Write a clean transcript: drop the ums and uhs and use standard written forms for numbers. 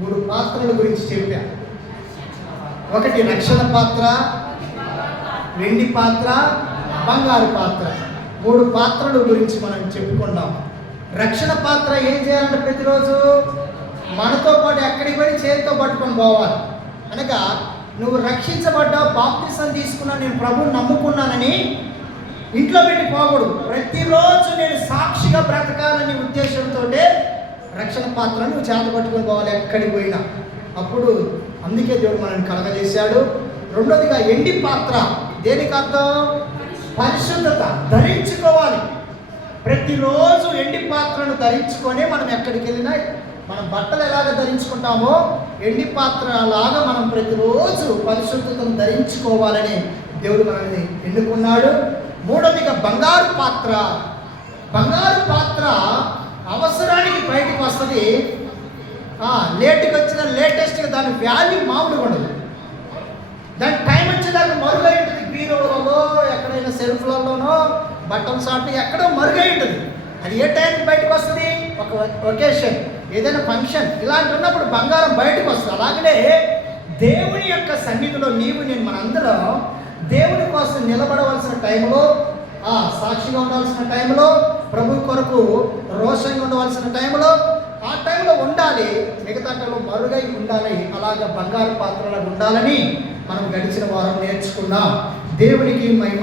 3 పాత్రల గురించి చెప్పా. ఒకటి రక్షణ పాత్ర, వెండి పాత్ర, బంగారు పాత్ర. 3 పాత్రల గురించి మనం చెప్పుకుందాం. రక్షణ పాత్ర ఏం చేయాలంటే ప్రతిరోజు మనతో పాటు ఎక్కడికి పోయి చేతితో పట్టుకొని పోవాలి. అనగా నువ్వు రక్షించబడ్డావు, బాప్తిసం తీసుకున్నా, నేను ప్రభువుని నమ్ముకున్నానని ఇంట్లో పెట్టి పోకూడదు. ప్రతిరోజు నేను సాక్షిగా బ్రతకాలనే ఉద్దేశంతో రక్షణ పాత్రను నువ్వు చేత పట్టుకొని పోవాలి ఎక్కడికి పోయినా. అప్పుడు అందుకే దేవుడు మనల్ని కలగజేశాడు. రెండోదిగా ఎండి పాత్ర. దేనికి అర్థం? పరిశుద్ధత ధరించుకోవాలి. ప్రతిరోజు ఎండి పాత్రను ధరించుకొని మనం ఎక్కడికి వెళ్ళినా మనం బట్టలు ఎలాగ ధరించుకుంటామో ఎండి పాత్ర లాగా మనం ప్రతిరోజు పరిశుద్ధతను ధరించుకోవాలని దేవుడు మనల్ని ఎన్నుకున్నాడు. మూడోదిగా బంగారు పాత్ర. బంగారు పాత్ర అవసరానికి బయటకు వస్తుంది. లేట్గా వచ్చిన లేటెస్ట్గా దాని వాల్యూ మామూలుగా ఉండదు. దాని టైం వచ్చేదాకా మరుగై ఉంటుంది. బీరోలలో, ఎక్కడైనా సెల్ఫ్లలోనో, బట్టల షాప్లో ఎక్కడో మరుగై ఉంటుంది. అది ఏ టైంకి బయటకు వస్తుంది? ఒక ఒకేషన్, ఏదైనా ఫంక్షన్ ఇలాంటి ఉన్నప్పుడు బంగారం బయటకు వస్తుంది. అలాగనే దేవుని యొక్క సన్నిధిలో నేను మనందరం దేవుని కోసం నిలబడవలసిన టైంలో, సాక్షిగా ఉండవలసిన టైంలో, ప్రభు కొరకు రోషంగా ఉండవలసిన టైంలో, ఆ టైంలో ఉండాలి. మిగతా టైంలో మరుగై ఉండాలి. అలాగా బంగారు పాత్రలో ఉండాలని మనం గడిచిన వారం నేర్చుకున్నాం. దేవునికి మహిమ.